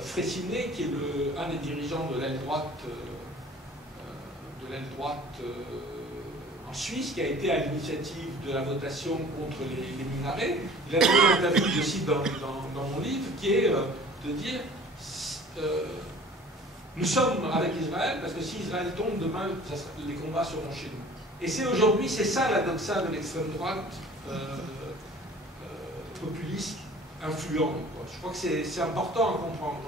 Freycinet, qui est un des dirigeants de l'aile droite, en Suisse, qui a été à l'initiative de la votation contre les minarets. Il a donné une interview, je cite dans mon livre, qui est de dire nous sommes avec Israël, parce que si Israël tombe, demain, les combats seront chez nous. Et c'est aujourd'hui, c'est ça la doxa de l'extrême droite populiste influent. Quoi. Je crois que c'est important à comprendre.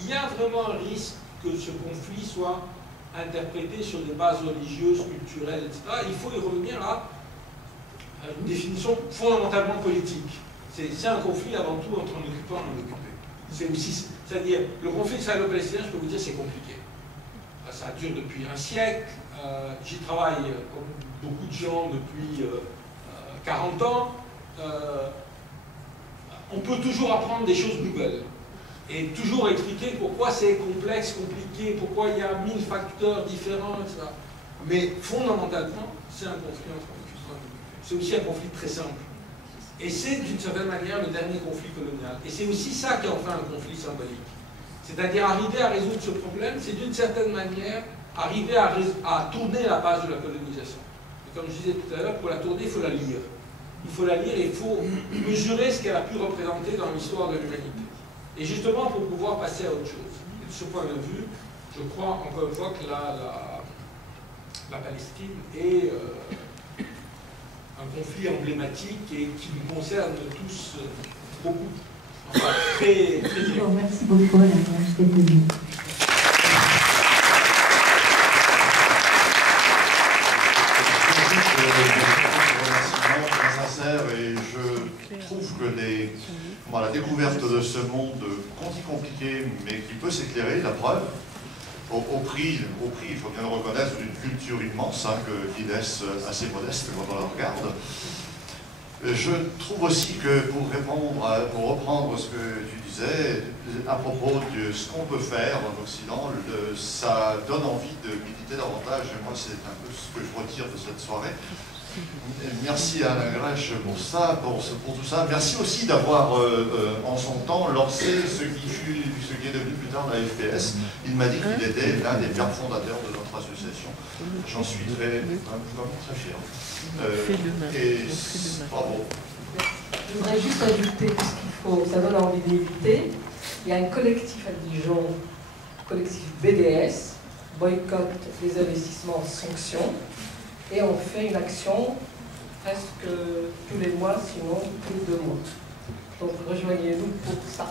Il y a vraiment un risque que ce conflit soit interprété sur des bases religieuses, culturelles, etc. Il faut y revenir à une définition fondamentalement politique. C'est un conflit avant tout entre un occupant et un occupé. C'est-à-dire, le conflit israélo-palestinien, je peux vous dire, c'est compliqué. Ça dure depuis un siècle. J'y travaille, comme beaucoup de gens, depuis 40 ans. On peut toujours apprendre des choses nouvelles et toujours expliquer pourquoi c'est complexe, compliqué, pourquoi il y a 1000 facteurs différents, etc. Mais fondamentalement, c'est un conflit entre occupants et occupés. C'est aussi un conflit très simple. Et c'est d'une certaine manière le dernier conflit colonial. Et c'est aussi ça qui en fait un conflit symbolique. C'est-à-dire arriver à résoudre ce problème, c'est d'une certaine manière arriver à tourner la page de la colonisation. Et comme je disais tout à l'heure, pour la tourner, il faut la lire. Il faut la lire et il faut mesurer ce qu'elle a pu représenter dans l'histoire de l'humanité. Et justement pour pouvoir passer à autre chose. Et de ce point de vue, je crois encore une fois que la Palestine est un conflit emblématique et qui nous concerne tous beaucoup. Enfin, très bon, merci beaucoup, Alain. Je t'ai dit. Et je trouve que la découverte de ce monde quasi compliqué, mais qui peut s'éclairer, la preuve, au prix, il faut bien le reconnaître, d'une culture immense, qui laisse assez modeste quand on la regarde. Je trouve aussi que pour reprendre ce que tu disais, à propos de ce qu'on peut faire en Occident, ça donne envie de militer davantage, et moi c'est un peu ce que je retire de cette soirée. Merci à Alain Grèche pour ça, pour tout ça. Merci aussi d'avoir, en son temps, lancé ce qui est devenu plus tard la FPS. Il m'a dit qu'il était l'un des pères fondateurs de notre association. J'en suis vraiment très fier. Et bravo. Je voudrais juste ajouter ce qu'il faut, ça donne envie d'éviter. Il y a un collectif à Dijon, collectif BDS, boycott les investissements sanctions. Et on fait une action presque tous les mois, sinon tous les 2 mois. Donc rejoignez-nous pour ça.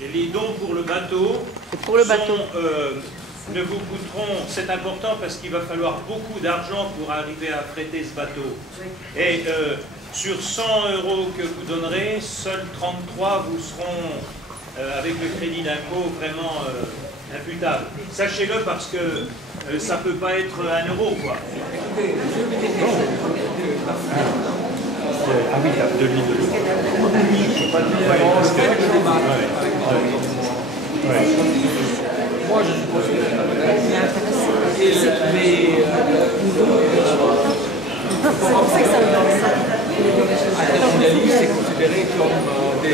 Et les dons pour le bateau, ne vous coûteront, c'est important parce qu'il va falloir beaucoup d'argent pour arriver à affréter ce bateau. Oui. Et sur 100 € que vous donnerez, seuls 33 vous seront, avec le crédit d'impôt, vraiment imputables. Sachez-le parce que ça ne peut pas être 1 euro, quoi. Ah oui, de l'huile de l'eau. Moi, je suppose que c'est pour ça que ça c'est considéré comme des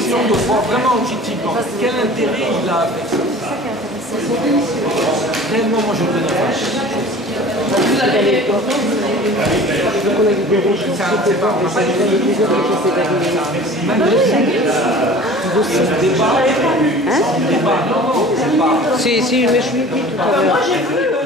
si on doit voir vraiment objectivement quel intérêt il a avec ça. Réellement, moi je ne connais pas. Si, mais je lui ai dit tout à l'heure.